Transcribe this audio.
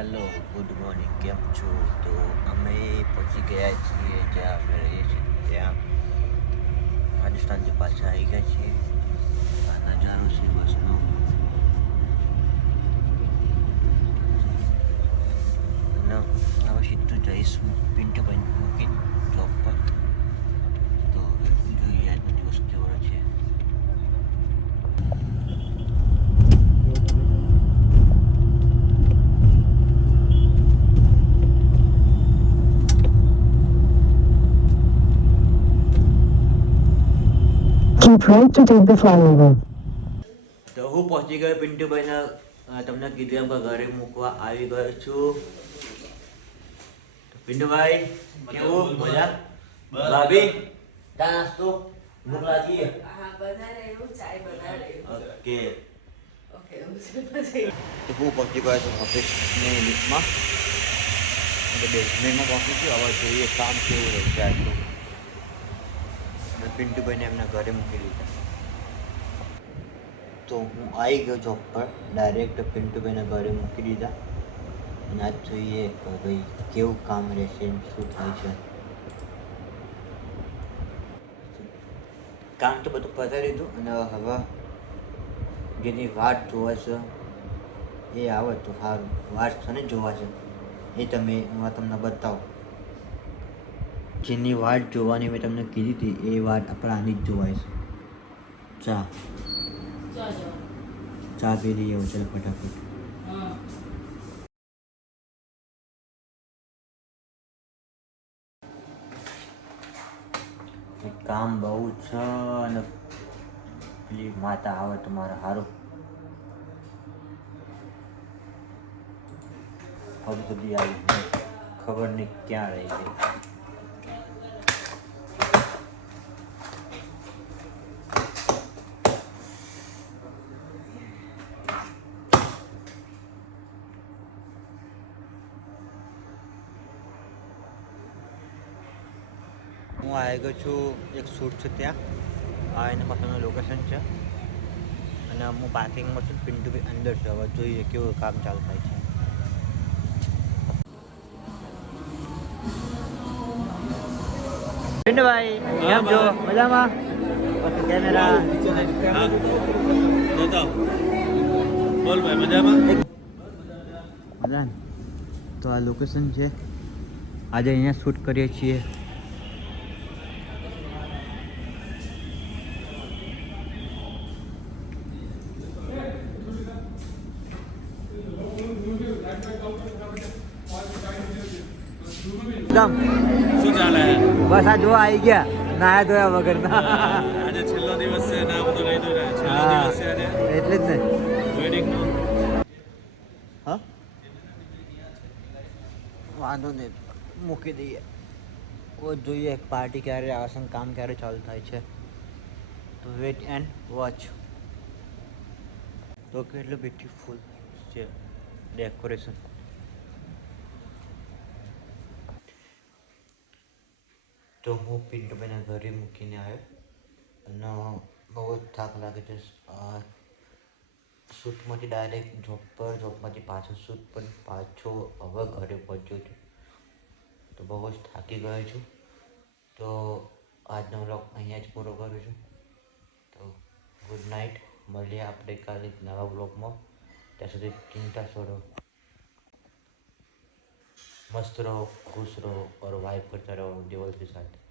Hello good morning કેમ છો તો અમે પહોંચી ગયા છીએ જ્યાં અમે રહીએ છીએ ત્યાં રાજસ્થાનથી પાછા આવી ગયા છીએ આ નજારો છે બસનો અને હવે સીધું જઈશું પિન્ટુભાઈ મૂકીને જોબ પર તો જોઈએ આજનો દિવસ કેવો છે Keep right to take the flyover. તો હું પહોંચી ગયો પિન્ટુભાઈના તમને કીધું એમ કે ઘરે મૂકવા આવી ગયો છું. પિન્ટુભાઈ કેવું? મજા? ભાભી ચા નાસ્તો? ભૂખ લાગી હા બનાવે એવું ચાય એવું. ઓકે. ઓકે હું પહોંચી ગયો છું ઓફિસની લિફ્ટમાં. એટલે બેઝમેન્ટમાં પહોંચી છું. હવે જોઈએ કામ કેવું રહેશે આજનું અને પિન્ટુભાઈને એમના ઘરે મૂકી દીધા. તો હું આવી ગયો જોબ પર ડાયરેક્ટ પિન્ટુભાઈના ઘરે મૂકી દીધા. અને આજ જોઈએ કે ભાઈ કેવું કામ રહેશે શું થાય છે. કામ તો બધું પતાવી દીધું અને હવે જેની વાટ જોવાશે એ આવે તો સારું. વાટ છે ને જોવા છે. એ તમે હું તમને બતાવું. જેની વાટ જોવાની મેં તમને કીધી હતી, એ વાટ આપણે જ જોવાય છે. ચા. ચા પી લઈએ હવે, ચાલ ફટાફટ. કામ બહુ છે અને પેલી માતા આવે તમારે મારે સારું હવે સુધી આવી, ખબર નહીં ક્યાં રહી ગઈ. હું આવી ગયો છું એક શૂટ છે ત્યાં. આ એના પાસેનું લોકેશન છે. અને હું પાર્કિંગમાં છું પિન્ટુ અંદર છે. હવે જોઈએ કેવું કામ ચાલુ થાય છે. પિન્ટુભાઈ કેમ છો? મજામાં? કેમેરા બોલ ભાઈ મજામાં? મજા તો આ લોકેશન છે. આજે અહીંયા શૂટ કરીએ છીએ. એકદમ શું ચાલે? બસ આ જો આવી ગયા. નાયા ધોયા વગરના આજે છેલ્લો દિવસ છે ના બધું છેલ્લો દિવસ છે આજે. એટલે જ ને. વેડિંગનો હા? વાંધો નહીં. મૂકી દઈએ. કોઈ જોઈએ પાર્ટી ક્યારે આવશે કામ ક્યારે ચાલુ થાય છે. તો વેટ એન્ડ વોચ તો કેટલું બ્યુટીફુલ છે. ડેકોરેશન તો હું પિન્ટુભાઈના ઘરે મૂકીને આવ્યો. અને બહુ જ થાક લાગે છે. શૂટમાંથી ડાયરેક્ટ જોબ પર, જોબમાંથી પાછો શૂટ પર પાછો હવે ઘરે પહોંચ્યો છું. તો બહુ જ થાકી ગયો છું. તો આજનો વ્લોગ અહીંયા જ પૂરો કરું છું. તો ગુડ નાઇટ. મળીએ આપણે કાલે નવા વ્લોગમાં. ત્યાં સુધી ચિંતા છોડો મસ્ત રહો ખુશ રહો और वाइब करता रहो देवल के साथ थैंक यू